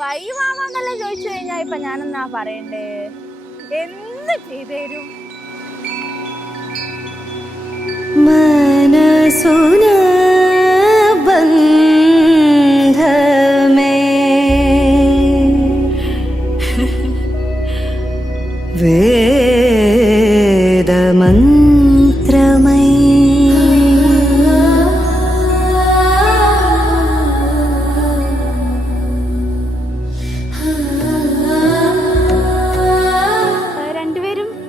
വൈവാന്നല്ല ചോദിച്ചു കഴിഞ്ഞാ ഇപ്പൊ ഞാനെന്നാ പറയണ്ടേ? എന്ത് ചെയ്തേരും? മനസുന ബന്ധമേ വേദമന്ത്രമൈ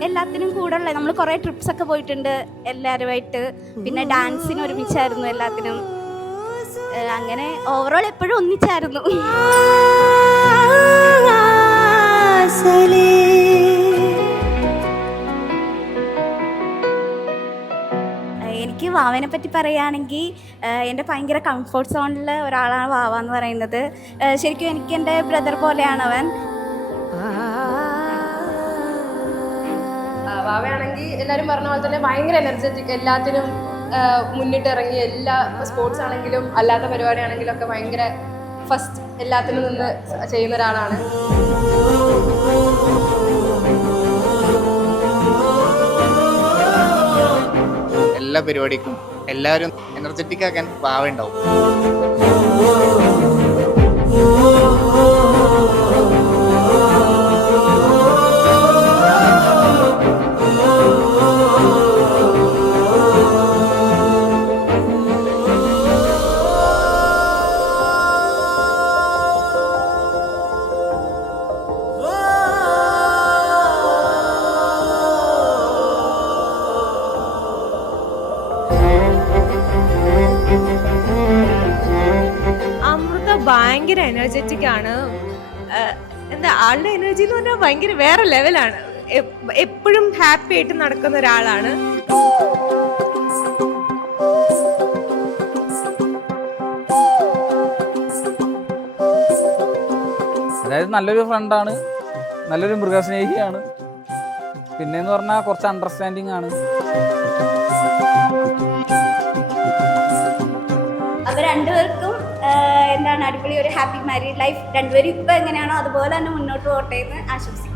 എല്ലാത്തിനും കൂടെ ഉള്ള നമ്മൾ കുറേ ട്രിപ്സ് ഒക്കെ പോയിട്ടുണ്ട് എല്ലാവരുമായിട്ട്. പിന്നെ ഡാൻസിന് ഒരുമിച്ചായിരുന്നു എല്ലാത്തിനും. അങ്ങനെ ഓവറോൾ എപ്പോഴും ഒന്നിച്ചായിരുന്നു. എനിക്ക് വാവനെ പറ്റി പറയുകയാണെങ്കിൽ എൻ്റെ ഭയങ്കര കംഫർട്ട് സോണിൽ ഒരാളാണ് വാവ എന്ന് പറയുന്നത്. ശരിക്കും എനിക്ക് എൻ്റെ ബ്രദർ പോലെയാണ് അവൻ. വാവയാണെങ്കിൽ എല്ലാവരും പറഞ്ഞ പോലെ തന്നെ ഭയങ്കര എനർജറ്റിക്, എല്ലാത്തിനും മുന്നിട്ടിറങ്ങി, എല്ലാ സ്പോർട്സ് ആണെങ്കിലും അല്ലാത്ത പരിപാടിയാണെങ്കിലും ഒക്കെ ഭയങ്കര ഫസ്റ്റ് എല്ലാത്തിനും നിന്ന് ചെയ്യുന്ന ഒരാളാണ്. എല്ലാ പരിപാടിക്കും എല്ലാവരും എനർജറ്റിക് ആക്കാൻ വാവ ഉണ്ടാവും. ഭയങ്കര എനർജറ്റിക് ആണ്. എന്താ ആളുടെ എനർജി എന്ന് പറഞ്ഞാൽ ഭയങ്കര വേറെ ലെവലാണ്. എപ്പോഴും ഹാപ്പി ആയിട്ട് നടക്കുന്ന ഒരാളാണ്. അതായത് നല്ലൊരു ഫ്രണ്ടാണ്, നല്ലൊരു മൃഗസ്നേഹിയാണ്, പിന്നെന്ന് പറഞ്ഞാൽ കുറച്ച് അണ്ടർസ്റ്റാൻഡിങ് ആണ്. അവർ രണ്ടുപേർക്കും എന്താണ് അടിപൊളി ഒരു ഹാപ്പി മാരീഡ് ലൈഫ്. രണ്ടുപേരും ഇപ്പൊ എങ്ങനെയാണോ അതുപോലെ തന്നെ മുന്നോട്ട് പോകട്ടെ എന്ന് ആശംസിക്കുന്നു.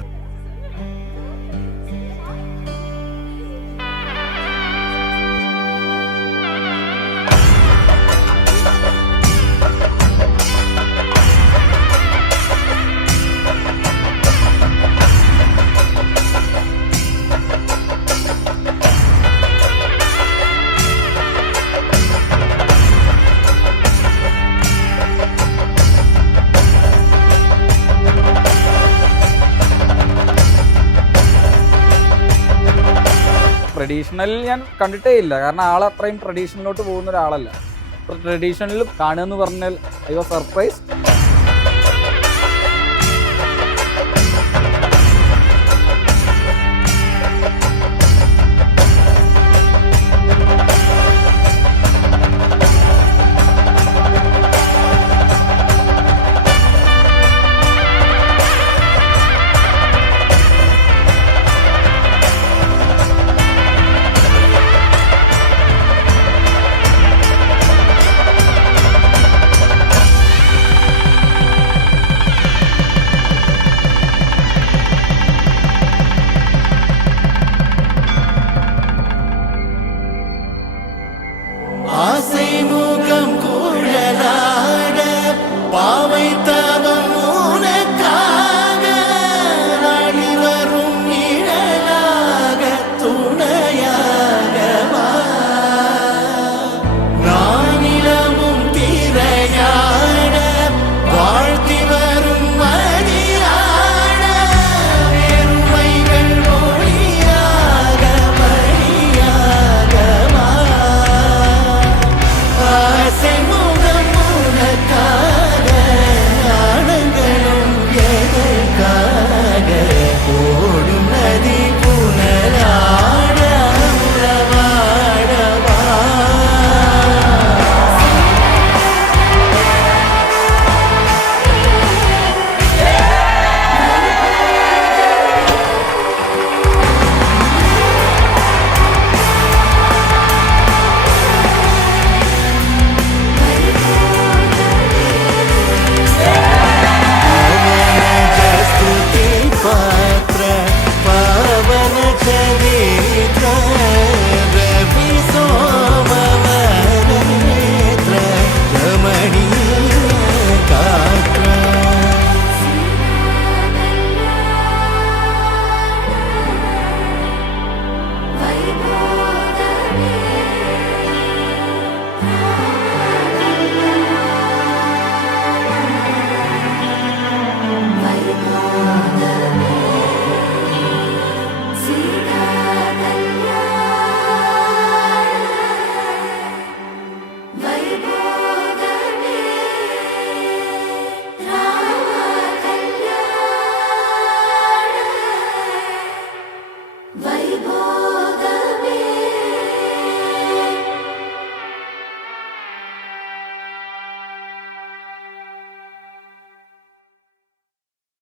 ട്രഡീഷണൽ ഞാൻ കണ്ടിട്ടേ ഇല്ല, കാരണം ആൾ അത്രയും ട്രഡീഷണലിലോട്ട് പോകുന്ന ഒരാളല്ല. ട്രഡീഷണൽ കാണുക എന്ന് പറഞ്ഞാൽ ഐ വാസ് സർപ്രൈസ്.